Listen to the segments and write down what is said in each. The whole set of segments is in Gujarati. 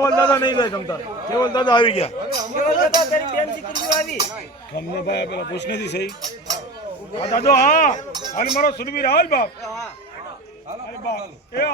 કેવલ દાદા નહીં જાય તમતા. કેવલ દાદા આવી ગયા. કેવલ દાદા તારી બેન દીકરીઓ આવી. તમને ભાઈ પેલા પૂછને થી સહી. હા દાદો હા. હાલ મારો સુરવીર હાલ બાપ. હાલ બાપ. એ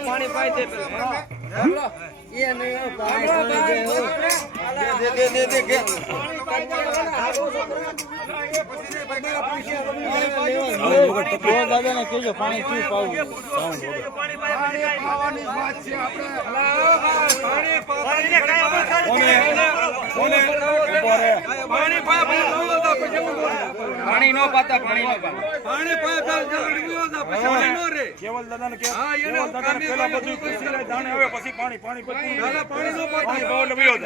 પાણી પાઈ દે પાણી નો પાતા કેવલ દાદા ને કેવલ દાદા ને પેલા બધું ખુશી લે જાણે હવે પછી પાણી પાણી પછી પાણી નો પાણી બહુ લમ્યો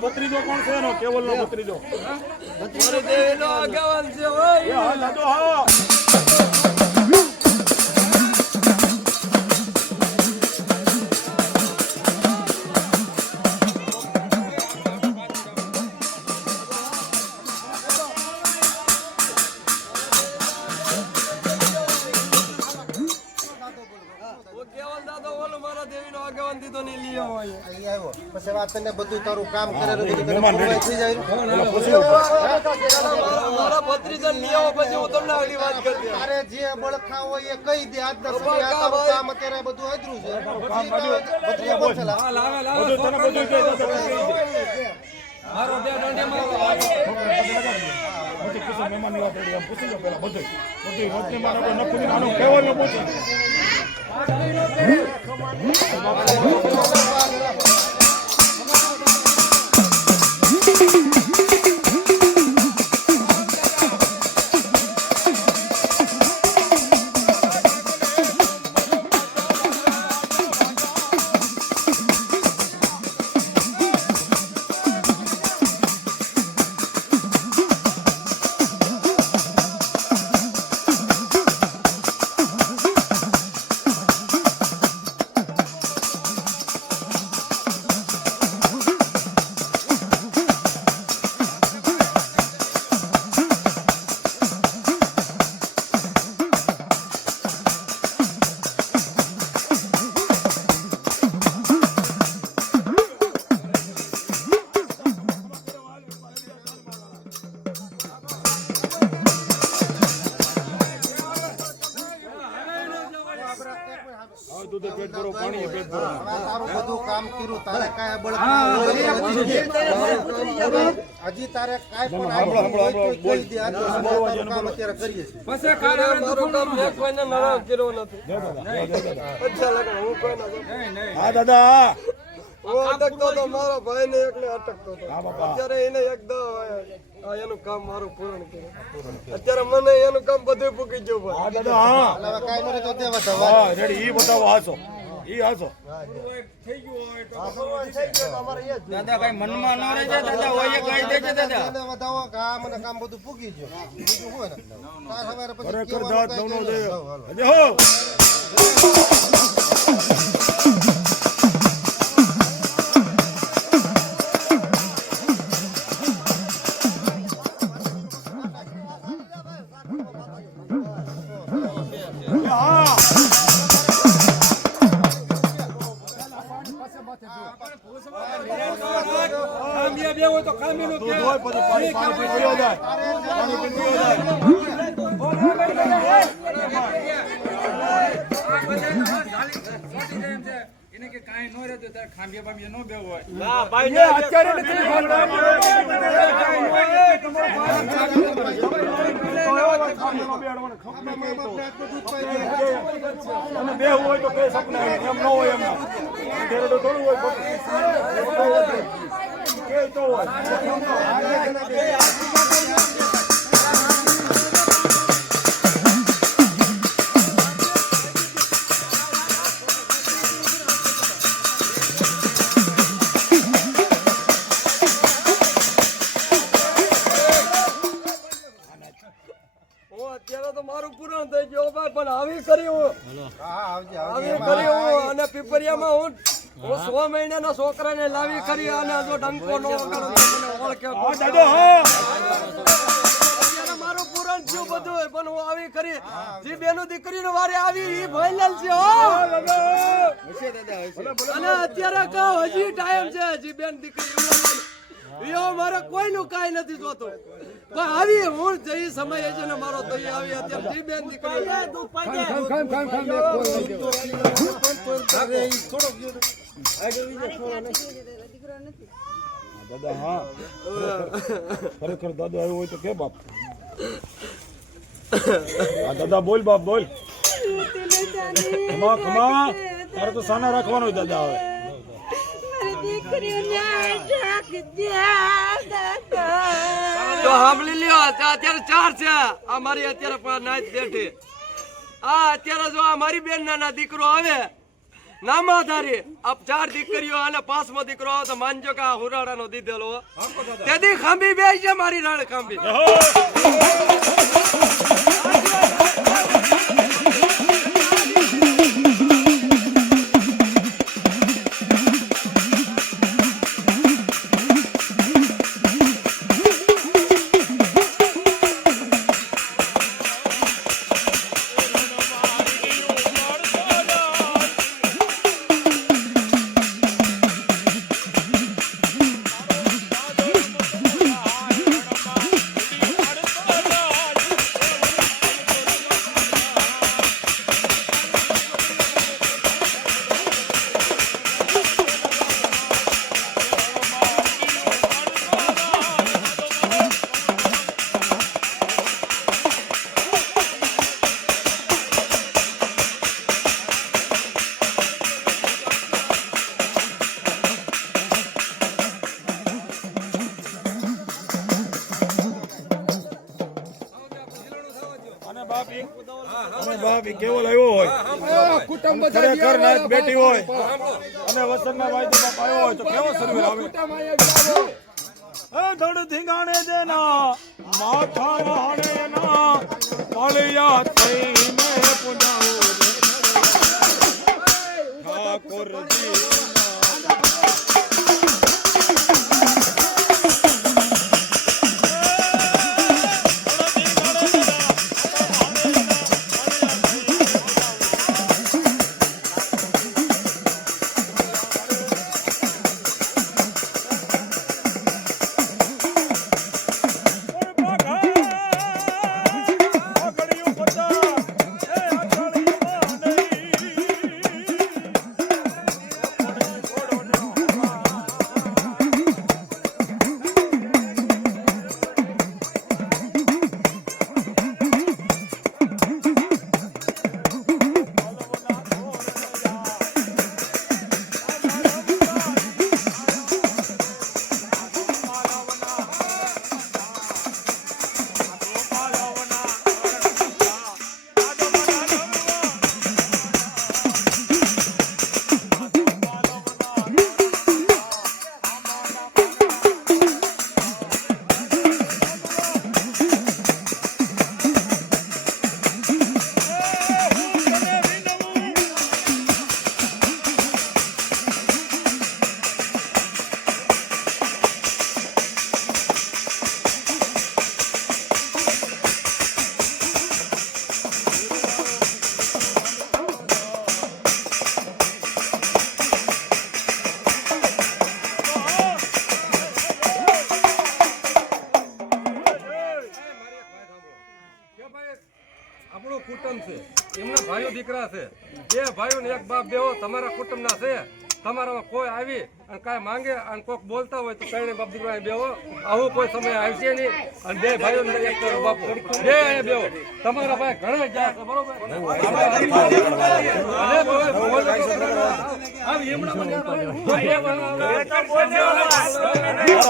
ભત્રીજો કોણ છે એનો કેવલ નો ભત્રીજો બધું તારું કામ કરે થઈ જાય અરે જે બળખા હોય એ કહી દે આજ કામ અત્યારે બધું અધરું તું તો પેટ ભરો પાણી એ પેટ ભરો તારું બધું કામ કર્યું તારે કાંઈ બળખા હજી તારે કાંઈ પણ કહી દે આ તારું કામ અત્યારે કરીએ છીએ પછી કાલે મારું કામ એક મહિને નરાજ કર્યો નથી અચ્છા લાગે હું કોઈ ના હા દાદા હું અટકતો તો મારા ભાઈને એકને અટકતો હતો હા બાપા અત્યારે એને એક એનું કામ મારું પૂર્ણ કર્યું અત્યારે મને એનું કામ બધું પૂકી ગયું ભાઈ હા દાદા હા હવે કાંઈ નથી તો દેવા દવા હા રેડી ઈ બતાવો હાસો ઈ હાસો દાદા કઈ મનમાં ન રહે છે દાદા ઓય કહી દે છે દાદા એને વધાવો કામ અને કામ બધું પૂગી ગયું બીજું હોય ને કાલ સવારે પછી ખરેખર કહેવાનું દાંત કાંઈ નવનો નહીં. દે હાલો, હાલો. અજે હો દૂધ હોય પછી પાણી પાણી પી જાય પાણી પી જાય બે હોય તો કઈ સપના એમ ન હોય એમ અત્યારે તો થોડું હોય કે તો હોય અત્યારે તો મારું પૂરણ થઈ ગયું ભાઈ પણ આવી કર્યું હા આવજે આવી કર્યું અને પીપરિયામાં હું 100 મહિનાના છોકરાને લાવી કરી અને જો ડંકો નો વગાડો તો મને ઓળખે હા દાદો હા અત્યારે મારું પૂરણ થયું બધું પણ હું આવી કરી જે બેનો દીકરીનો વારે આવી ઈ ફાઇનલ છે હો અને અત્યારે કહો હજી ટાઈમ છે હજી બેન દીકરી યો મારે કોઈનું કાઈ નથી જોતું પણ આવી હું જઈ સમય છે ને મારો તો આવી અત્યારે જી બેન દીકરી દાદા હા ખરેખર દાદા આવ્યો હોય તો કે બાપ હા દાદા બોલ બાપ બોલ ખમા ખમા તારે તો સાના રાખવાનો હોય દાદા હવે તો સાંભળી લ્યો અત્યારે 4 છે આ મારી અત્યારે નાચ બેઠી આ અત્યારે જો આ મારી બેન નાના દીકરો આવે નામાધારી આપ 4 દીકરીઓ અને 5મો દીકરો આવે તો માનજો કે આ હુરાડાનો દીધેલો તેથી ખાંભી બે છે મારી રાણ ખાંભી બાપ કેવો લાવ્યો હોય ખરેખર નાચ બેઠી હોય અને વસંતના વાયદો બાપ આવ્યો હોય તો કેવો સર્વે આવે ધડ ધીંગાણે દેના માથા રાણે ના પાળિયા થઈને પુજાવો ઠાકોરજી છે, એમના ભાઈઓ દીકરા છે, બે ભાઈઓ ને એક બાપ બેવો તમારા કુટુંબના છે. તમારામાં કોઈ આવી અને કાંઈ માંગે અને કોઈક બોલતા હોય તો કઈ બાપ દીકરો અહીં બેવો. આવું કોઈ સમય આવશે નહીં. અને બે ભાઈઓ ને એક બાપુ બે અહીંયા બેવો. તમારા ભાઈ ઘણા ગયા છે, બરોબર?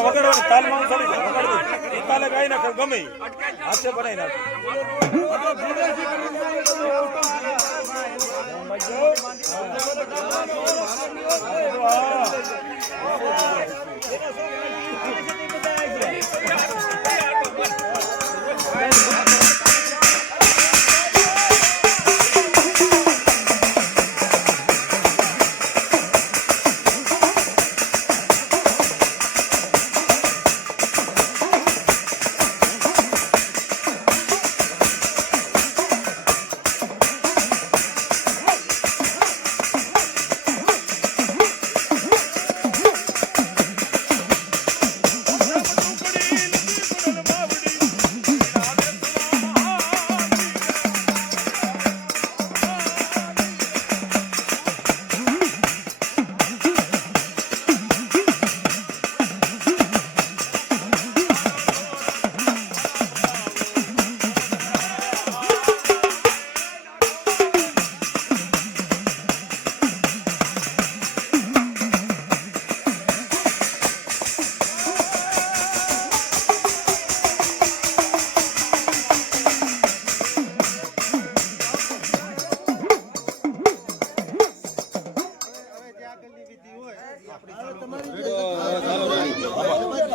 વગર તાલમાં થોડી તાલે ગાઈ નાખે ગમે હાથે બનાવી નાખે.